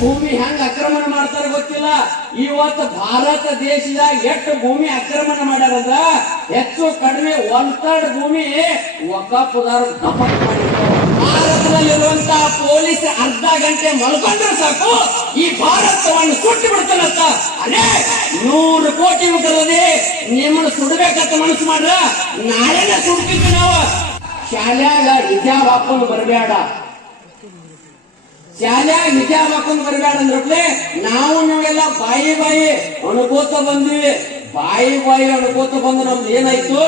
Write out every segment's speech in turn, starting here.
ಭೂಮಿ ಹೆಂಗ್ ಆಕ್ರಮಣ ಮಾಡ್ತಾರ ಗೊತ್ತಿಲ್ಲ. ಇವತ್ತು ಭಾರತ ದೇಶದಾಗ ಎಷ್ಟು ಭೂಮಿ ಆಕ್ರಮಣ ಮಾಡ್ಯಾರಂದ್ರ? ಹೆಚ್ಚು ಕಡಿಮೆ ಒನ್ ಥರ್ಡ್ ಭೂಮಿ ಒಕ್ಕಪ್ಪದಾರ ಭಾರತದಲ್ಲಿರುವಂತ ಪೊಲೀಸ್ ಅರ್ಧ ಗಂಟೆ ಮಲ್ಕೊಂಡ್ರೆ ಸಾಕು. ಈ ಭಾರತವನ್ನು ಸುಟ್ಟು ಬಿಡ್ತಾನಂತ ಅದೇ ನೂರು ಕೋಟಿ ಮುಖದಲ್ಲಿ ನಿಮ್ಮನ್ನ ಸುಡಬೇಕಂತ ಮನಸ್ಸು ಮಾಡ್ರ? ನಾಳೆನೆ ಸುಡ್ತಿದ್ವಿ ನಾವು. ಶಾಲ್ಯಾಗ ಹಿಜಾಬ್ ಹಾಕೊಂಡು ಬರಬೇಡ. ಶಾಲ್ಯಾಗ ಹಿಜಾಬ್ ಹಾಕೊಂಡು ಬರಬೇಡ ನಾವು ನೀವೆಲ್ಲ ಬಾಯಿ ಬಾಯಿ ಅನುಭೂತ ಬಂದಿವಿ. ಬಾಯಿ ಬಾಯಿ ಅನುಭೂತ ಬಂದು ನಮ್ದು ಏನಾಯ್ತು?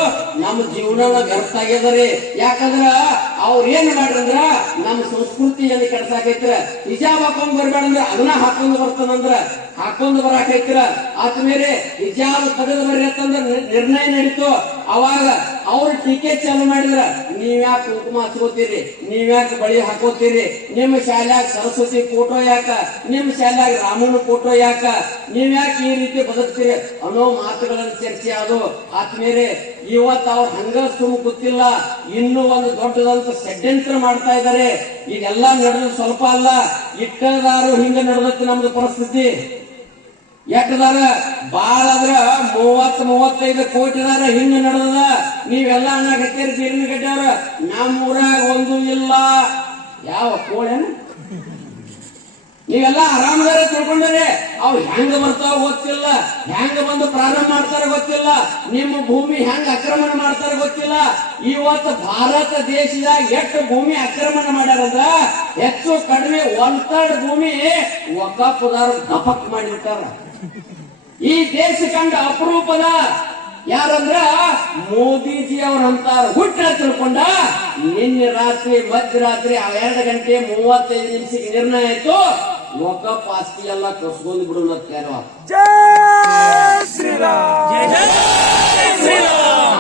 ನಮ್ಮ ಜೀವನ ವ್ಯರ್ಥ ಆಗ್ಯದ್ರಿ. ಯಾಕಂದ್ರ ಅವ್ರ ಏನ್ ಮಾಡ್ರಂದ್ರ ನಮ್ಮ ಸಂಸ್ಕೃತಿಯಲ್ಲಿ ಕೆಡ್ಸಾಕೈತ್ರ ಹಿಜಾಬ್ ಹಾಕೊಂಡ್ ಬರ್ಬೇಡಂದ್ರ ಅದನ್ನ ಹಾಕೊಂಡು ಬರ್ತಾನಂದ್ರ ಹಾಕೊಂಡು ಬರಾಕೈತ್ರ ಆತ ಮೇಲೆ ಹಿಜಾಬ್ ತೆಗೆದು ಬರ್ರಿ ಅಂತಂದ್ರ ನಿರ್ಣಯ ನಡೀತು. ಅವಾಗ ಅವ್ರು ಟೀಕೆ ಚಾಲು ಮಾಡಿದ್ರ, ನೀವ್ಯಾಕೆ ಕುಂಕುಮ ಹಚ್ಕೋತೀರಿ, ನೀವ್ಯಾಕೆ ಬಳಿ ಹಾಕೋತೀರಿ, ನಿಮ್ಮ ಶಾಲ್ಯಾಗ ಸರಸ್ವತಿ ಫೋಟೋ ಯಾಕ, ನಿಮ್ಮ ಶಾಲ್ಯಾಗ ರಾಮನ ಫೋಟೋ ಯಾಕ, ನೀವ್ಯಾಕೆ ಈ ರೀತಿ ಬದುಕ್ತೀರಿ ಅನ್ನೋ ಮಾತುಗಳನ್ನು ಚರ್ಚೆ ಅದು ಆತ್ಮೇರೆ ಇವತ್ತು ಅವ್ರ ಹಂಗ ಸುಮ್ ಗೊತ್ತಿಲ್ಲ, ಇನ್ನೂ ಒಂದು ದೊಡ್ಡದಂತ ಷಡ್ಯಂತ್ರ ಮಾಡ್ತಾ ಇದ್ದಾರೆ ಇದೆಲ್ಲ ನಡೆದು ಸ್ವಲ್ಪ ಅಲ್ಲ, ಇಟ್ಟದಾರು ಹಿಂಗ ನಡೆದತ್ತೆ ನಮ್ದು ಪರಿಸ್ಥಿತಿ. ಯಾಕದಾರ ಬಾಳ ಆದ್ರ ಮೂವತ್ ಮೂವತ್ತೈದು ಕೋಟಿದಾರ ಹಿಂಗ ನಡೆದದ. ನೀವೆಲ್ಲ ಅನ್ನಕತ್ತೀರಿ ಬೀರಿನ ಕಟ್ಟ್ಯಾರ ನಮ್ಮ ಊರಾಗ ಒಂದು ಇಲ್ಲ. ಯಾವ ಕೋಳೇನ? ನೀವೆಲ್ಲ ಆರಾಮದಾರ ತಿಳ್ಕೊಂಡ್ರೆ. ಅವು ಹೆಂಗ ಬರ್ತಾವ ಗೊತ್ತಿಲ್ಲ. ಹೆಂಗ ಬಂದು ಪ್ರಾರಂಭ ಮಾಡ್ತಾರ ಗೊತ್ತಿಲ್ಲ. ನಿಮ್ಮ ಭೂಮಿ ಹೆಂಗ ಆಕ್ರಮಣ ಮಾಡ್ತಾರ ಗೊತ್ತಿಲ್ಲ. ಇವತ್ತು ಭಾರತ ದೇಶದಾಗ ಎಷ್ಟು ಭೂಮಿ ಆಕ್ರಮಣ ಮಾಡ್ಯಾರಂದ್ರ ಹೆಚ್ಚು ಕಡಿಮೆ ಒನ್ ಥರ್ಡ್ ಭೂಮಿ ಒಕ್ಕಪ್ಪದಾರ ದಪಕ್ ಮಾಡಿಬಿಟ್ಟಾರ ಈ ದೇಶ ಕಂಡ ಅಪರೂಪದ ಯಾರಂದ್ರ ಮೋದಿಜಿ ಅವ್ರಂತ ಹುಟ್ಟ ತಿಳ್ಕೊಂಡ ನಿನ್ನೆ ರಾತ್ರಿ ಮಧ್ಯರಾತ್ರಿ ಎರಡು ಗಂಟೆ ಮೂವತ್ತೈದು ನಿಮಿಷಕ್ಕೆ ನಿರ್ಣಯ ಆಯ್ತು ಲೋಕಪ್ ಆಸ್ತಿ ಎಲ್ಲ ಕಸ್ಕೊಂಡ್ ಬಿಡೋಣ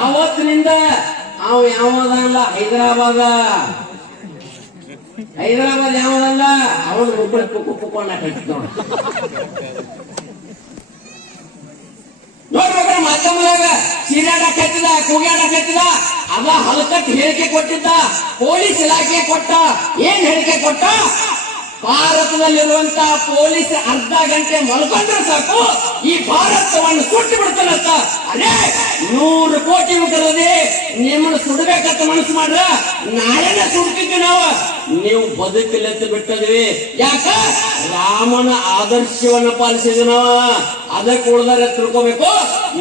ಅವತ್ತಿನಿಂದ ಅವ ಯಾವದಲ್ಲ ಹೈದರಾಬಾದ ಹೈದರಾಬಾದ್ ಯಾವದಲ್ಲ ಅವನು ಮುಬ್ಬಳಿ ಕುಕ್ಕು ನೋಡ ನೋಡ್ಬೇಕ್ರ ಮಾಧ್ಯಮದಾಗ ಸೀರ್ಯಾಡಕತ್ತಿದ ಕೂಗ್ಯಾಡಕತ್ತಿದ ಅದ ಹಲಕಟ್ ಹೇಳಿಕೆ ಕೊಟ್ಟಿದ್ದ, ಪೊಲೀಸ್ ಇಲಾಖೆ ಕೊಟ್ಟ, ಏನ್ ಹೇಳಿಕೆ ಕೊಟ್ಟ? ಭಾರತದಲ್ಲಿರುವಂತಹ ಪೊಲೀಸ್ ಅರ್ಧ ಗಂಟೆ ಮಲ್ಕೊಂಡ್ರೆ ಸಾಕು, ಈ ಭಾರತವನ್ನು ಸುಟ್ಟು ಬಿಡ್ತಾನಂತ ಅದೇ ನೂರು ಕೋಟಿ ಮುಖದಲ್ಲಿ ನಿಮ್ಮನ್ನು ಸುಡಬೇಕಂತ ಮನಸ್ಸು ಮಾಡ್ರ, ನಾಳೆನೆ ಸುಡ್ತಿದ್ವಿ ನಾವು. ನೀವು ಬದುಕಲೆತ್ತು ಬಿಟ್ಟದ್ವಿ ಯಾಕ? ರಾಮನ ಆದರ್ಶವನ್ನ ಪಾಲಿಸಿದನ ಅದಕ್ಕೆ ಉಳ್ದಾರೆ ತಿಳ್ಕೋಬೇಕು.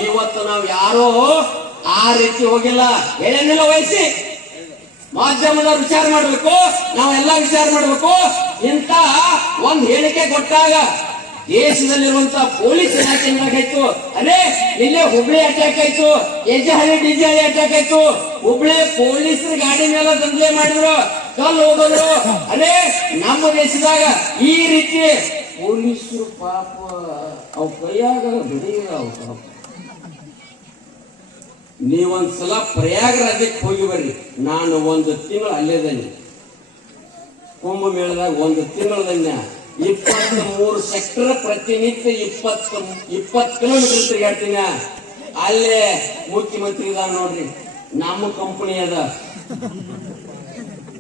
ಇವತ್ತು ನಾವು ಯಾರೋ ಆ ರೀತಿ ಹೋಗಿಲ್ಲ. ಏನೇನೆಲ್ಲ ವಹಿಸಿ ಮಾಧ್ಯಮದವ್ರು ವಿಚಾರ ಮಾಡ್ಬೇಕು. ನಾವೆಲ್ಲ ವಿಚಾರ ಮಾಡ್ಬೇಕು. ಇಂತ ಒಂದ್ ಹೇಳಿಕೆ ಕೊಟ್ಟಾಗ ದೇಶದಲ್ಲಿರುವಂತ ಪೊಲೀಸ್ ಇಲಾಖೆ ಏನಾಗಾಯ್ತು ಅದೇ, ಇಲ್ಲೇ ಹುಬ್ಳಿ ಅಟ್ಯಾಕ್ ಆಯ್ತು. ಎಜಹಳ್ಳಿ ಡಿಜಹಳ್ಳಿ ಅಟ್ಯಾಕ್ ಆಯ್ತು. ಹುಬ್ಳಿ ಪೊಲೀಸರು ಗಾಡಿ ಮೇಲೆ ದಂಧೆ ಮಾಡಿದ್ರು. ಕಲ್ಲು ಹೋಗೋದ್ರು ಅದೇ ನಮ್ಮ ದೇಶದಾಗ ಈ ರೀತಿ ಪೊಲೀಸರು ಪಾಪ ಅವ್ ಕೈಯಾಗ ಬಿಡಿಗ ಅವ್ ನೀವೊಂದ್ಸಲ ಪ್ರಯಾಗರಾಜಕ್ಕೆ ಹೋಗಿ ಬರ್ರಿ. ನಾನು ಒಂದು ತಿಂಗಳು ಅಲ್ಲೇದೇನೆ ಕುಂಭಮೇಳದಾಗ ಒಂದು ತಿಂಗಳದನ್ನ ಇಪ್ಪತ್ತ್ ಮೂರು ಸೆಕ್ಟರ್ ಪ್ರತಿನಿತ್ಯ ಇಪ್ಪತ್ತು ಇಪ್ಪತ್ತು ಕಿಲೋಮೀಟರ್ ತಿರುಗಾಡ್ತೀನ. ಅಲ್ಲೇ ಮುಖ್ಯಮಂತ್ರಿ ಇದ ನೋಡ್ರಿ. ನಮ್ಮ ಕಂಪನಿ ಅದ.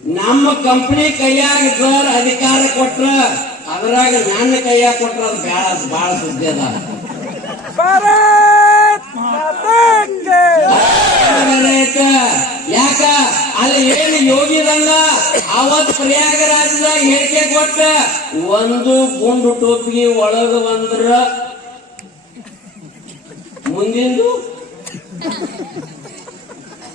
ನಮ್ಮ ಕಂಪನಿ ಕೈಯಾಗ ಸರ್ ಅಧಿಕಾರ ಕೊಟ್ರ ಅದ್ರಾಗ ನನ್ನ ಕೈಯಾಗ ಕೊಟ್ರ ಅದು ಬೇಡ ಬಹಳ ಸುದ್ದಿ ಅದ. ಯಾಕ? ಅಲ್ಲಿ ಏನು ಯೋಗಿದಲ್ಲ. ಅವತ್ ಪ್ರಯಾಗರಾಜದಾಗ ಹೇಳಿಕೆ ಕೊಟ್ಟ ಒಂದು ಗುಂಡು ಟೋಪಿಗೆ ಒಳಗ ಬಂದ್ರ ಮುಂದಿಂದು?